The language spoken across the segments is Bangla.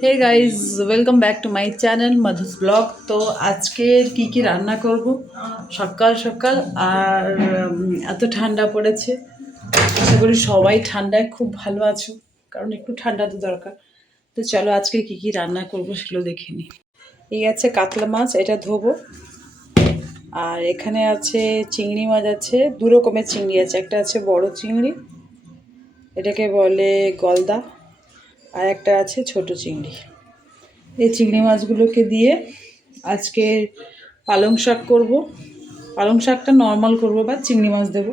Hey guys, welcome back to my channel Madhu's vlog. তো আজকের কি রান্না করব সকাল সকাল আর এত ঠান্ডা পড়েছে। আশা করি সবাই ঠান্ডায় খুব ভালো আছো, কারণ একটু ঠান্ডা তো দরকার। তো চলো আজকে কি রান্না করব সেগুলো দেখে নিই। এই আছে কাতলা মাছ, এটা ধোবো। আর এখানে আছে চিংড়ি মাছ, আছে দু রকমের চিংড়ি আছে। একটা আছে বড় চিংড়ি, এটাকে বলে গলদা, আর একটা আছে ছোট চিংড়ি। এই চিংড়ি মাছগুলোকে দিয়ে আজকে পালং শাক করব। পালং শাকটা নর্মাল করব, বা চিংড়ি মাছ দেব।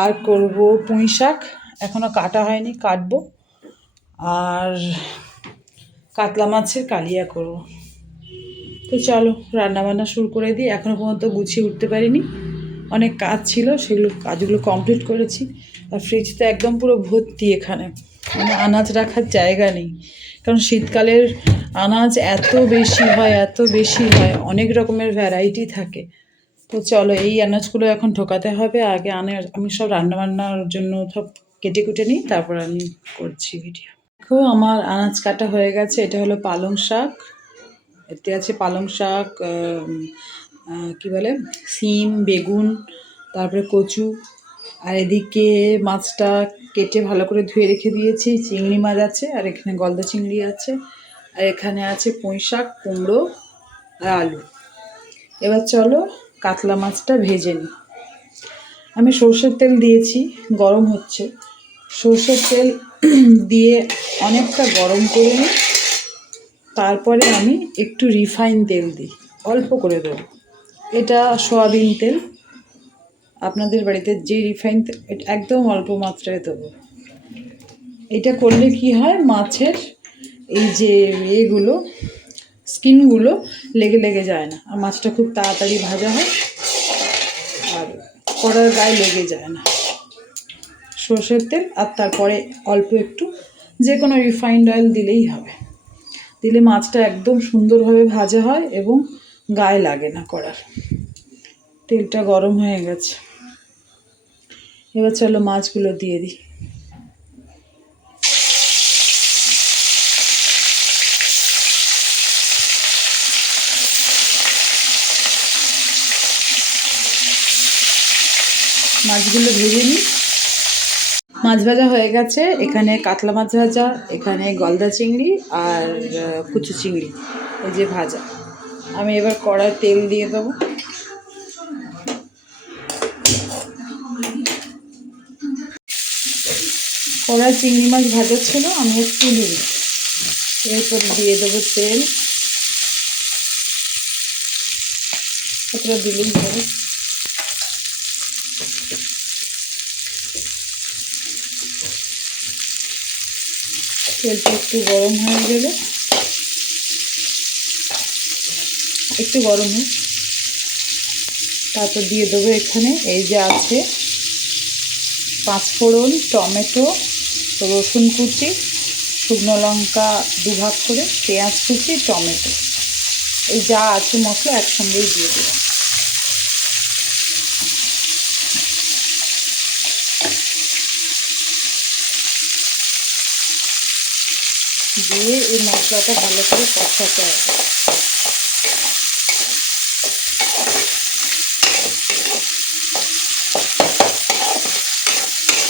আর করব পুঁই শাক, এখনও কাটা হয়নি, কাটবো। আর কাতলা মাছের কালিয়া করব। তো চলো রান্নাবান্না শুরু করে দিই। এখনও পর্যন্ত গুছিয়ে উঠতে পারিনি, অনেক কাজ ছিল, কাজগুলো কমপ্লিট করেছি। আর ফ্রিজ তো একদম পুরো ভর্তি, এখানে মানে আনাজ রাখার জায়গা নেই। কারণ শীতকালের আনাজ এত বেশি হয়, অনেক রকমের ভ্যারাইটি থাকে। তো চলো এই আনাজগুলো এখন ঢোকাতে হবে। আগে আমি সব রান্নাবান্নার জন্য সব কেটে কুটে নিই, তারপর আমি করছি ভিডিও। দেখো আমার আনাজ কাটা হয়ে গেছে। এটা হলো পালং শাক, এতে আছে পালং শাক, কী বলে, সিম, বেগুন, তারপরে কচু। আর এদিকে মাছটা কেটে ভালো করে ধুয়ে রেখে দিয়েছি। চিংড়ি মাছ আছে, আর এখানে গলদা চিংড়ি আছে, আর এখানে আছে পুঁই শাক, কুমড়ো আর আলু। এবার চলো কাতলা মাছটা ভেজে নিই। আমি সর্ষের তেল দিয়েছি, গরম হচ্ছে। সর্ষের তেল দিয়ে অনেকটা গরম করে নিই, তারপরে আমি একটু রিফাইন তেল দিই, অল্প করে দেবো। এটা সয়াবিন তেল, আপনাদের বাড়িতে যে রিফাইন তেল, এটা একদম অল্প মাত্রায় দেবো। এটা করলে কি হয়, মাছের এই যে এগুলো, স্কিনগুলো লেগে লেগে যায় না, আর মাছটা খুব তাড়াতাড়ি ভাজা হয়, আর কড়ার গায়ে লেগে যায় না। সর্ষের তেল আর তারপরে অল্প একটু যে কোনো রিফাইন্ড অয়েল দিলেই হবে। দিলে মাছটা একদম সুন্দরভাবে ভাজা হয় এবং গায়ে লাগে না কড়ার। তেলটা গরম হয়ে গেছে, এবার চলো মাছগুলো দিয়ে দিই। মাছগুলো ভেজে নিই। মাছ ভাজা হয়ে গেছে, এখানে কাতলা মাছ ভাজা, এখানে গলদা চিংড়ি আর কুচু চিংড়ি, এই যে ভাজা। আমি এবার কড়ায় তেল দিয়ে দেবো। কড়ায় চিংড়ি মাছ ভাজা ছিল, আমি একটু দিই। এরপর দিয়ে দেবো তেল, এটা দিলেই হবে। তেলটা একটু গরম হয়ে গেলে, একটু গরম হোক, তারপর দিয়ে দেবো এখানে এই যে আছে পাঁচফোড়ন, টমেটো, রসুন কুচি, শুকনো লঙ্কা দুভাগ করে, পেঁয়াজ কুচি, টমেটো, এই যা আছে মশলা একসঙ্গেই দিয়ে দেবো। দিয়ে এই মশলাটা ভালো করে কষাতে হবে।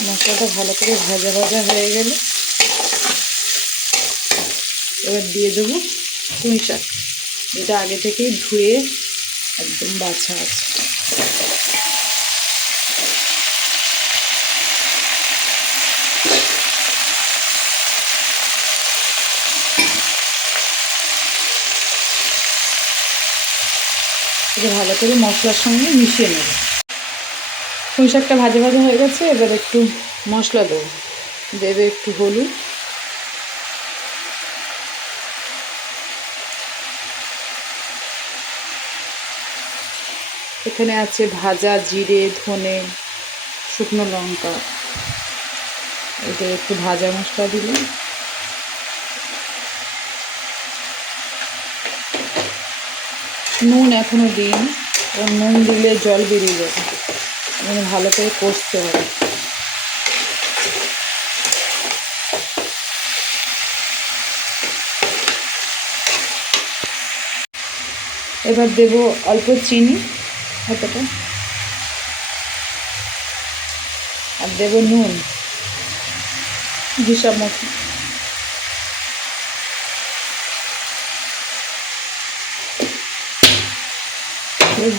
মশলাটা ভালো করে ভাজা ভাজা হয়ে গেলে এবার দিয়ে দেবো পুঁই শাক, এটা আগে থেকেই ধুয়ে একদম বাছা আছে। এটা ভালো করে মশলার সঙ্গে মিশিয়ে নেব। পুঁই শাকটা ভাজা ভাজা হয়ে গেছে, এবার একটু মশলা দেবো। দেবে একটু হলুদ, এখানে আছে ভাজা জিরে, ধনে, শুকনো লঙ্কা, এটা একটু ভাজা মশলা দিলাম। নুন এখনও দিইনি, কারণ নুন দিলে জল বেরিয়ে যাবে, মানে ভালো করে কষতে হবে। এবার দেব অল্প চিনি এতটা, আর দেব নুন হিসাব মতো।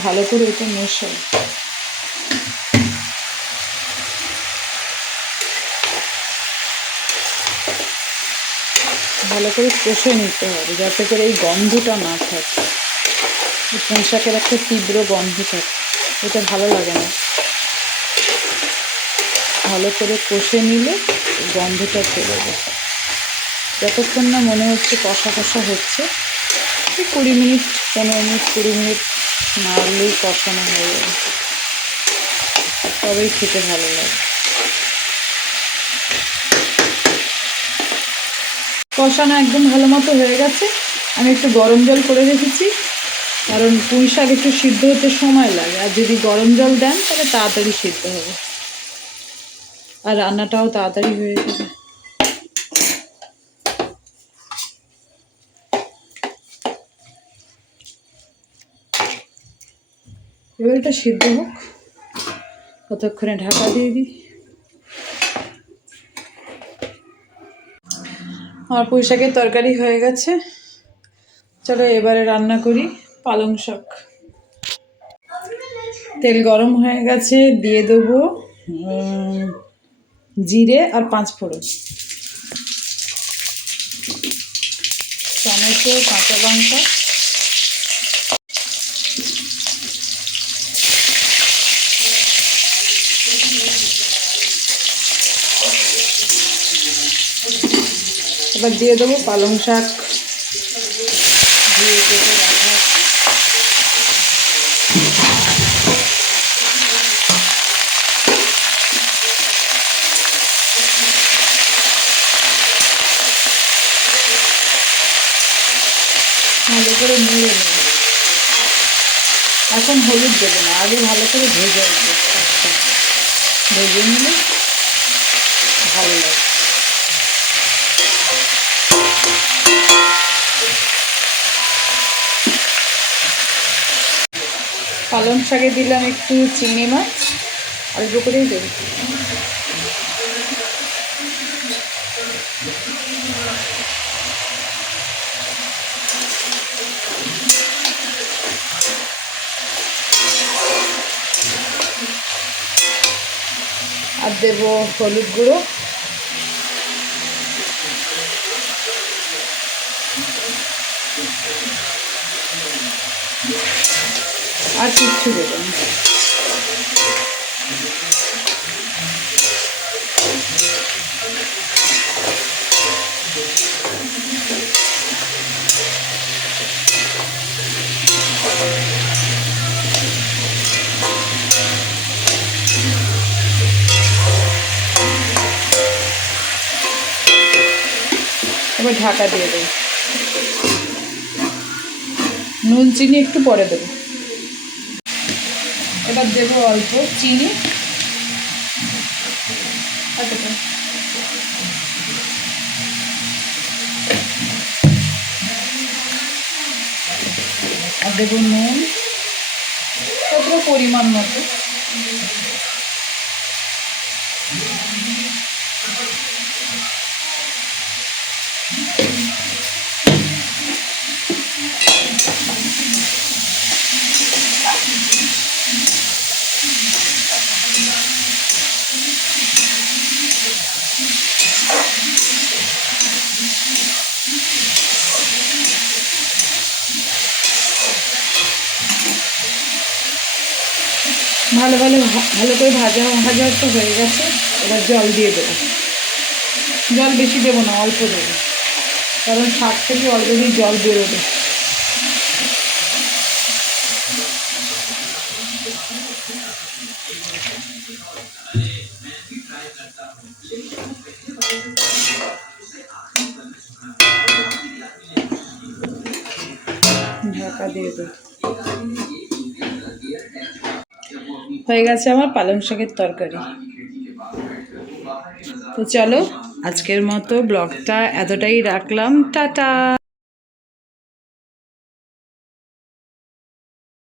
ভালো করে এটা মেশাবো। ভালো করে কষে নিতে হবে যাতে করে এই গন্ধটা না থাকে। পুঁই শাকের একটা তীব্র গন্ধ থাকে, এটা ভালো লাগে না। ভালো করে কষে নিলে গন্ধটা চলে যায়। যতক্ষণ না মনে হচ্ছে কষা কষা হচ্ছে, 20 মিনিট 15 মিনিট 20 মিনিট নাড়লেই কষানো হয়ে যাবে, তবেই খেতে ভালো লাগে। কষানো একদম ভালো মতো হয়ে গেছে। আমি একটু গরম জল করে রেখেছি, কারণ পুঁই শাক একটু সিদ্ধ হতে সময় লাগে, আর যদি গরম জল দেন তাহলে তাড়াতাড়ি সিদ্ধ হবে আর রান্নাটাও তাড়াতাড়ি হয়ে যাবে। এবার এটা সিদ্ধ হোক, ততক্ষণে ঢাকা দিয়ে দিই। আমার পুঁই শাকের তরকারি হয়ে গেছে, চলো এবারে রান্না করি পালং শাক। তেল গরম হয়ে গেছে, দিয়ে দেবো জিরে আর 5 ফোড়ন, টমেটো, কাঁচা লঙ্কা, এবার দিয়ে দেবো পালং শাক ধুয়ে কেটে রাখা আছে। ভালো করে নেড়ে নেব। এখন হলুদ দেবো না, আগে ভালো করে ভেজে নেবো। ভেজে নিলে ভালো লাগে। পালং শাকে দিলাম একটু চিংড়ি মাছ, অল্প করেই দেবো। আর দেবো হলুদ গুঁড়ো, আর কিচ্ছু দেবো না। এবার ঢাকা দিয়ে দেবো। নুন চিনি একটু পরে দেবো। এবার দেবো অল্প চিনি, আর দেবো নুন কতটা পরিমাণ মতো। ভালো করে ভাজা তো হয়ে গেছে। এবার জল দিয়ে দেবো। জল বেশি দেবো না, অল্প দেবো, কারণ শাক থেকে অলরেডি জল বেরোবে। ঢাকা দিয়ে দেবো। হয়ে গেছে আমার পালং শাকের তরকারি। তো চলো আজকের মতো ব্লগটা এতটাই রাখলাম, টাটা।